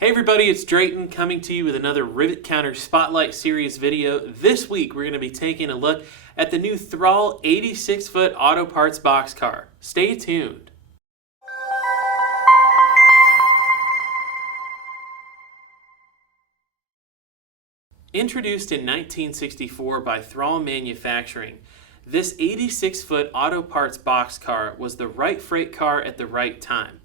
Hey everybody, it's Drayton coming to you with another Rivet Counter Spotlight Series video. This week we're going to be taking a look at the new Thrall 86-foot auto parts boxcar. Stay tuned. Introduced in 1964 by Thrall Manufacturing, this 86-foot auto parts boxcar was the right freight car at the right time.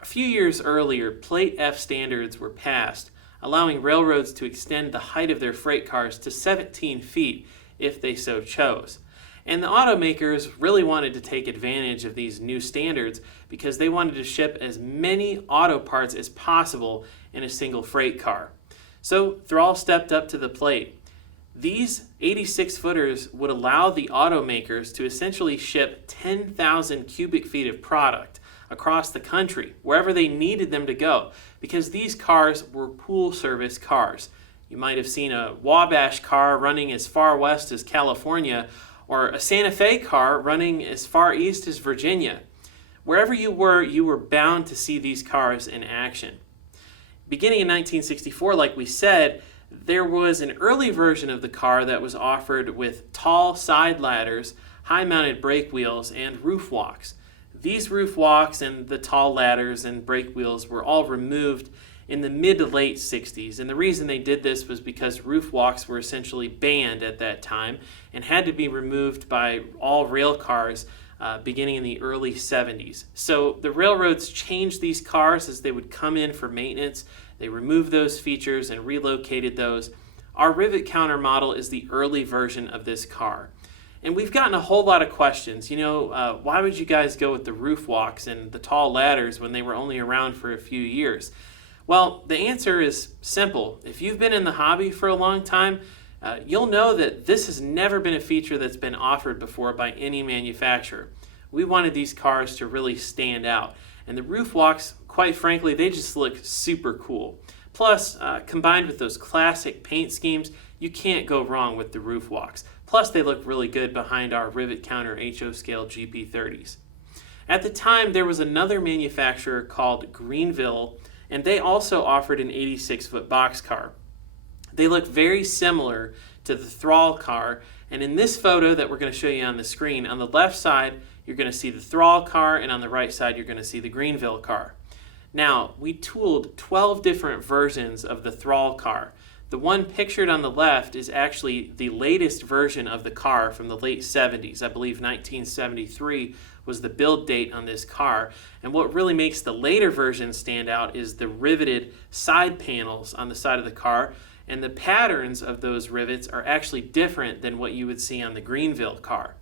A few years earlier, Plate F standards were passed, allowing railroads to extend the height of their freight cars to 17 feet if they so chose. And the automakers really wanted to take advantage of these new standards because they wanted to ship as many auto parts as possible in a single freight car. So Thrall stepped up to the plate. These 86-footers would allow the automakers to essentially ship 10,000 cubic feet of product across the country, wherever they needed them to go, because these cars were pool service cars. You might have seen a Wabash car running as far west as California, or a Santa Fe car running as far east as Virginia. Wherever you were bound to see these cars in action. Beginning in 1964, like we said, there was an early version of the car that was offered with tall side ladders, high-mounted brake wheels, and roof walks. These roof walks and the tall ladders and brake wheels were all removed in the mid to late 60s. And the reason they did this was because roof walks were essentially banned at that time and had to be removed by all rail cars beginning in the early 70s. So the railroads changed these cars as they would come in for maintenance. They removed those features and relocated those. Our Rivet Counter model is the early version of this car. And we've gotten a whole lot of questions. Why would you guys go with the roof walks and the tall ladders when they were only around for a few years? Well, the answer is simple. If you've been in the hobby for a long time, you'll know that this has never been a feature that's been offered before by any manufacturer. We wanted these cars to really stand out. And the roof walks, quite frankly, they just look super cool. Plus, combined with those classic paint schemes, you can't go wrong with the roof walks. Plus, they look really good behind our Rivet Counter HO scale GP30s. At the time, there was another manufacturer called Greenville, and they also offered an 86-foot boxcar. They look very similar to the Thrall car, and in this photo that we're going to show you on the screen, on the left side, you're going to see the Thrall car, and on the right side, you're going to see the Greenville car. Now, we tooled 12 different versions of the Thrall car. The one pictured on the left is actually the latest version of the car from the late 70s. I believe 1973 was the build date on this car. And what really makes the later version stand out is the riveted side panels on the side of the car. And the patterns of those rivets are actually different than what you would see on the Greenville car.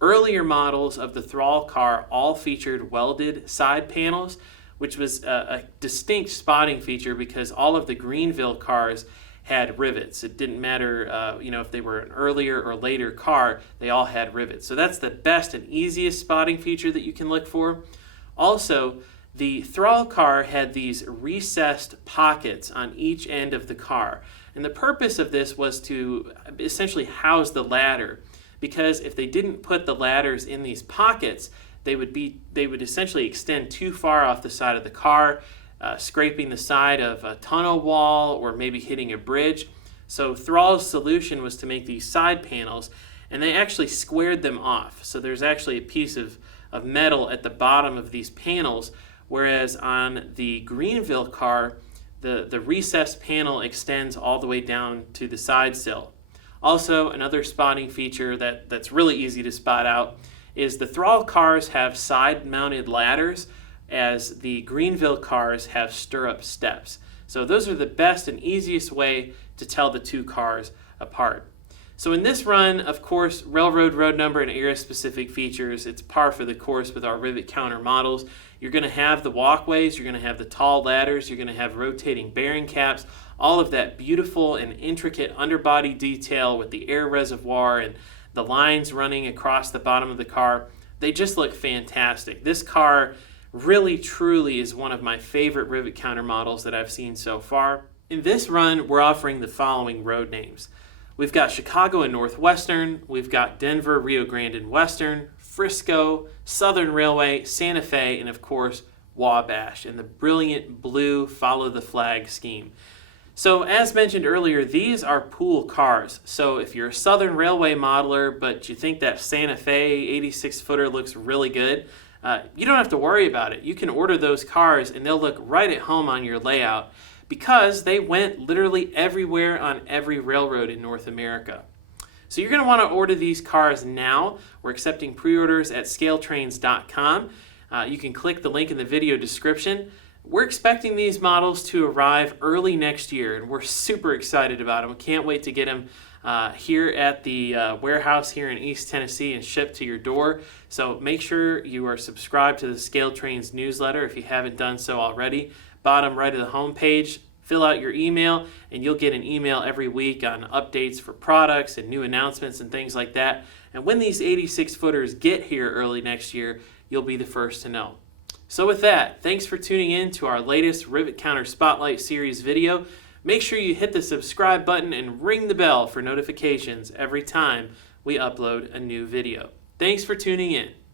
Earlier models of the Thrall car all featured welded side panels, which was a distinct spotting feature because all of the Greenville cars had rivets. It didn't matter if they were an earlier or later car, they all had rivets. So that's the best and easiest spotting feature that you can look for. Also, the Thrall car had these recessed pockets on each end of the car. And the purpose of this was to essentially house the ladder, because if they didn't put the ladders in these pockets, they would essentially extend too far off the side of the car, scraping the side of a tunnel wall or maybe hitting a bridge. So Thrall's solution was to make these side panels, and they actually squared them off. So there's actually a piece of metal at the bottom of these panels, whereas on the Greenville car, the recessed panel extends all the way down to the side sill. Also, another spotting feature that's really easy to spot out is the Thrall cars have side-mounted ladders, as the Greenville cars have stirrup steps. So those are the best and easiest way to tell the two cars apart. So in this run, of course, railroad road number and era-specific features, it's par for the course with our Rivet Counter models. You're going to have the walkways, you're going to have the tall ladders, you're going to have rotating bearing caps, all of that beautiful and intricate underbody detail with the air reservoir and the lines running across the bottom of the car. They just look fantastic. This car really truly is one of my favorite Rivet Counter models that I've seen so far. In this run, we're offering the following road names. We've got Chicago and Northwestern, we've got Denver, Rio Grande and Western, Frisco, Southern Railway, Santa Fe, and of course, Wabash and the brilliant blue follow the flag scheme. So as mentioned earlier, these are pool cars. So if you're a Southern Railway modeler, but you think that Santa Fe 86-footer looks really good, you don't have to worry about it. You can order those cars and they'll look right at home on your layout because they went literally everywhere on every railroad in North America. So you're going to want to order these cars now. We're accepting pre-orders at scaletrains.com. You can click the link in the video description. We're expecting these models to arrive early next year, and we're super excited about them. We can't wait to get them here at the warehouse here in East Tennessee and shipped to your door. So make sure you are subscribed to the Scale Trains newsletter if you haven't done so already. Bottom right of the homepage, fill out your email, and you'll get an email every week on updates for products and new announcements and things like that. And when these 86-footers get here early next year, you'll be the first to know. So with that, thanks for tuning in to our latest Rivet Counter Spotlight Series video. Make sure you hit the subscribe button and ring the bell for notifications every time we upload a new video. Thanks for tuning in.